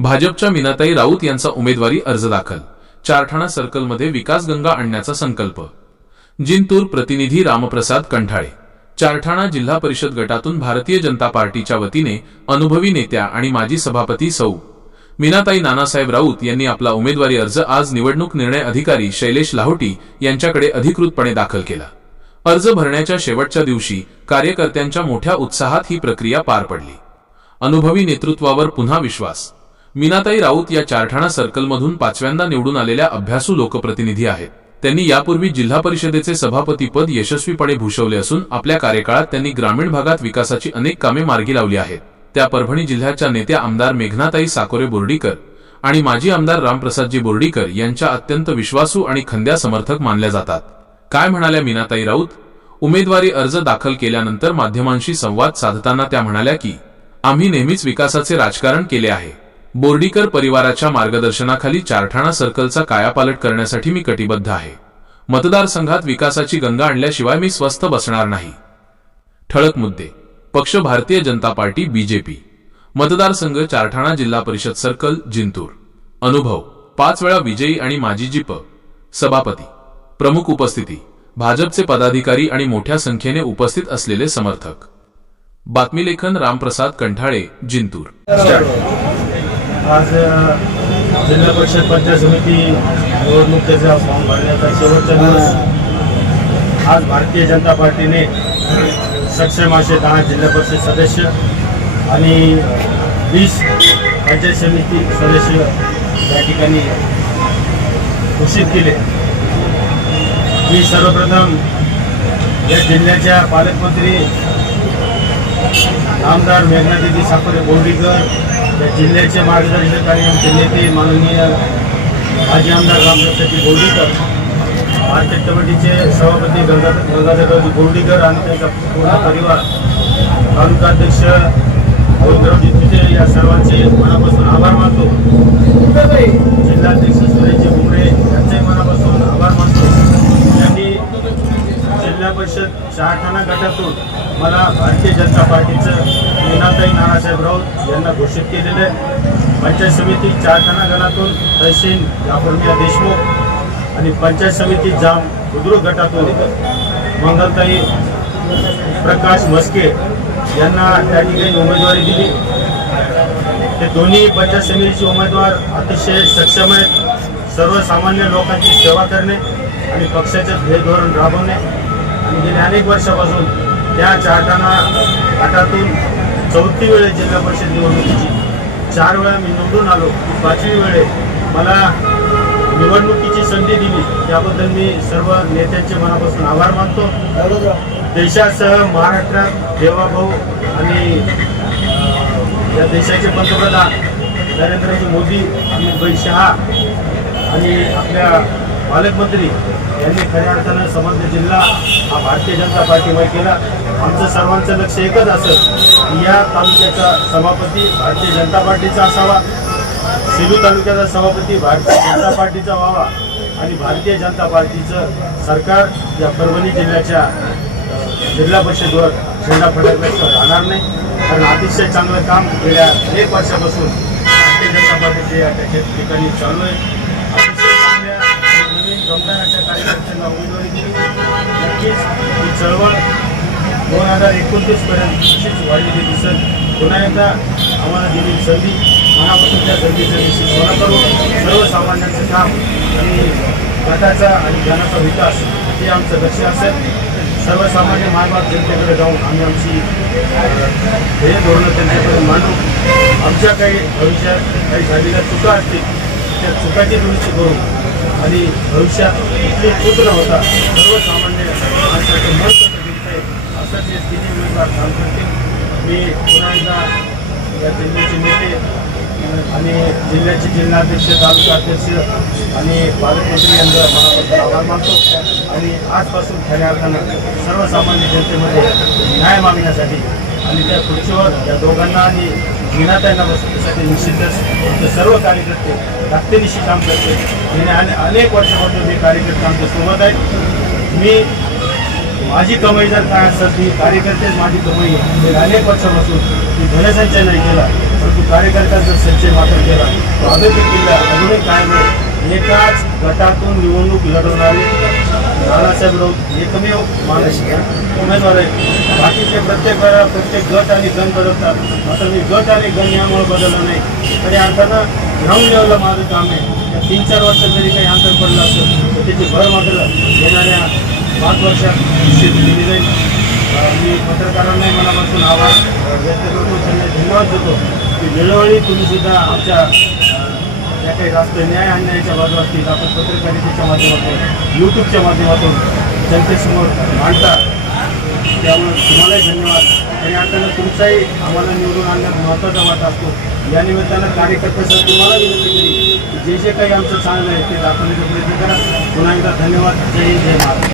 भाजपच्या मीनाताई राऊत यांचा उमेदवारी अर्ज दाखल. चारठाणा सर्कलमध्ये विकास गंगा आणण्याचा संकल्प. जिंतूर प्रतिनिधी रामप्रसाद कंठाळे. चारठाणा जिल्हा परिषद गटातून भारतीय जनता पार्टीच्या वतीने अनुभवी नेत्या आणि माजी सभापती सौ. मीनाताई नानासाहेब राऊत यांनी आपला उमेदवारी अर्ज आज निवडणूक निर्णय अधिकारी शैलेश लाहोटी यांच्याकडे अधिकृतपणे दाखल केला. अर्ज भरण्याच्या शेवटच्या दिवशी कार्यकर्त्यांच्या मोठ्या उत्साहात ही प्रक्रिया पार पडली. अनुभवी नेतृत्वावर पुन्हा विश्वास. मीनाताई राऊत या चारठाणा सर्कलमधून पाचव्यांदा निवडून आलेल्या अभ्यासू लोकप्रतिनिधी आहेत. त्यांनी यापूर्वी जिल्हा परिषदेचे सभापतीपद यशस्वीपणे भूषवले असून आपल्या कार्यकाळात त्यांनी ग्रामीण भागात विकासाची अनेक कामे मार्गी लावली आहेत. त्या परभणी जिल्ह्याच्या नेत्या आमदार मेघनाताई साकोरे बोर्डीकर आणि माजी आमदार रामप्रसादजी बोर्डीकर यांच्या अत्यंत विश्वासू आणि खंद्या समर्थक मानल्या जातात. काय म्हणाल्या मीनाताई राऊत? उमेदवारी अर्ज दाखल केल्यानंतर माध्यमांशी संवाद साधताना त्या म्हणाल्या की आम्ही नेहमीच विकासाचे राजकारण केले आहे. बोर्डीकर परिवाराच्या मार्गदर्शनाखाली चारठाणा सर्कलचा कायापालट करण्यासाठी मी कटिबद्ध आहे. मतदारसंघात विकासाची गंगा आणल्याशिवाय मी स्वस्थ बसणार नाही. ठळक मुद्दे. पक्ष भारतीय जनता पार्टी बीजेपी. मतदारसंघ चारठाणा जिल्हा परिषद सर्कल जिंतूर. अनुभव. पाच वेळा विजयी आणि माजी जीप. सभापती. प्रमुख उपस्थिती. भाजपचे पदाधिकारी आणि मोठ्या संख्येने उपस्थित असलेले समर्थक. बातमीलेखन रामप्रसाद कंठाळे जिंतूर. आज जिल्हा परिषद पंचायत समिती निवडणुकीचा फॉर्म भरण्याचा शेवटचा दिवस. आज भारतीय जनता पार्टीने सक्षम असे दहा जिल्हा परिषद सदस्य आणि वीस पंचायत समिती सदस्य या ठिकाणी घोषित केले. मी सर्वप्रथम या जिल्ह्याच्या पालकमंत्री आमदार मेघनादेवी सापरे बोर्डीकर या जिल्ह्याचे मार्गदर्शक आणि आमचे नेते माननीय माजी आमदार रामप्रसादजी बोर्डीकर मार्केट कमिटीचे सभापती गंगा गंगाधररावजी बोर्डीकर आणि त्यांचा पूर्ण परिवार तालुकाध्यक्ष गोविंदरावजी तुझे या सर्वांचे मनापासून आभार मानतो. जिल्हाध्यक्ष सुरेशजी भुमरे यांचे मनापासून आभार मानतो. परिषद शहाठाणा गटातून मला भारतीय जनता पार्टीचं मीनाताई नानासाहेब राऊत यांना घोषित केलेलं आहे. पंचायत समिती चारठाणा गटातून तहसीन जाफरमिया देशमुख आणि पंचायत समिती जाम बुद्रुक गटातून मंगलताई प्रकाश मस्के यांना त्या ठिकाणी उमेदवारी दिली. ते दोन्ही पंचायत समितीचे उमेदवार अतिशय सक्षम आहेत. सर्वसामान्य लोकांची सेवा करणे आणि पक्षाचे ध्येय धोरण राबवणे. आणि गेल्या अनेक वर्षापासून त्या चाहताना गटातून चौथी वेळेस जिल्हा परिषद निवडणुकीची चार वेळा मी निवडून आलो. पाचवी वेळे मला निवडणुकीची संधी दिली. त्याबद्दल मी सर्व नेत्यांचे मनापासून आभार मानतो. देशासह महाराष्ट्रात देवाभाऊ आणि या देशाचे पंतप्रधान नरेंद्रजी मोदी अमितभाई शहा आणि आपल्या पालकमंत्री यांनी खऱ्या अर्थानं समग्र जिल्हा हा भारतीय जनता पार्टीमुळे केला. आमचं सर्वांचं लक्ष एकच असं की या तालुक्याचा सभापती भारतीय जनता पार्टीचा असावा सेलू तालुक्याचा सभापती भारतीय जनता पार्टीचा व्हावा आणि भारतीय जनता पार्टीचं सरकार या परभणी जिल्ह्याच्या जिल्हा परिषदवर झेंडा फडकल्याचं राहणार नाही. कारण अतिशय चांगलं काम गेल्या अनेक वर्षापासून भारतीय जनता पार्टीचे या ठिकाणी चालू आहे. आणि दमदार अशा कार्यकर्त्यांना उमेदवारी दिली नक्कीच ही चळवळ दोन हजार एकोणतीस पर्यंत अशीच वाढलेली दिसत. पुन्हा एकदा आम्हाला दिलेली संधी. मनापासून त्या संधीचं निश्चित सोडा करून सर्वसामान्यांचं काम आणि गटाचा आणि जनाचा विकास हे आमचं लक्ष असेल. सर्वसामान्य मानवात जनतेकडे जाऊन आम्ही आमची ध्येय धोरणं त्यांच्याकडे मांडू. आमच्या काही भविष्यात काही झालेल्या चुका असतील त्या चुकाची दुरुस्ती करून आणि भविष्यात कुठली होता सर्वसामान्य माणसाचं मत कसं दिसतंय असंच हे तिन्ही उमेदवार काम करतील मी पुन्हा एकदा या जिल्ह्याचे नेते आणि जिल्ह्याचे जिल्हाध्यक्ष तालुका अध्यक्ष आणि पालकमंत्री यांचा मनापासून आभार मानतो. आणि आजपासून खऱ्या अर्थानं सर्वसामान्य जनतेमध्ये न्याय मागण्यासाठी आणि त्या खुर्चीवर या दोघांना आणि मीनाताईंना बसण्यासाठी निश्चितच ते सर्व कार्यकर्ते ताकदीनिशी काम करते. गेल्या अने अनेक वर्षापासून हे कार्यकर्ते आमच्यासोबत आहेत मी माझी कमाई जर काय असेल ती कार्यकर्तेच माझी कमाई आहे. अनेक वर्षापासून मी धनसंचय नाही केला परंतु जर संचय मात्र केला तर आदित्य किल्ला अजूनही कायम आहे एकाच गटातून निवडणूक लढवणारे नानासाहेब राऊत एकमेव माणूस उमेदवार आहे बाकीचे प्रत्येक वेळा प्रत्येक गट आणि गण बदलतात. मात्र मी गट आणि गण यामुळे बदलला नाही. तरी अर्थानं ग्राउंड लेवलला माझं काम आहे. या तीन चार वर्षात जरी काही अंतर पडलं असेल तर त्याची भर मात्र येणाऱ्या पाच वर्षात निश्चित दिली जाईल. मी पत्रकारांनाही मनापासून आवाज व्यक्त करतो. त्यांना धन्यवाद देतो. वेळोवेळी तुम्ही सुद्धा आमच्या ज्या काही राष्ट्रीय न्याय अन्यायाच्या बाजू असतील आपण पत्रकारितेच्या माध्यमातून यूट्यूबच्या माध्यमातून जनतेसमोर मांडता त्यामुळे तुम्हालाही धन्यवाद. आणि आता तुमचाही आम्हाला निवडून आणण्यात महत्त्वाचा वाटा असतो. या निमित्तानं कार्यकर्त्यासाठी तुम्हाला विनंती केली जे जे काही आमचं चांगलं आहे ते दाखवण्याचा प्रयत्न करा. पुन्हा एकदा धन्यवाद. जय हिंद जय महाराज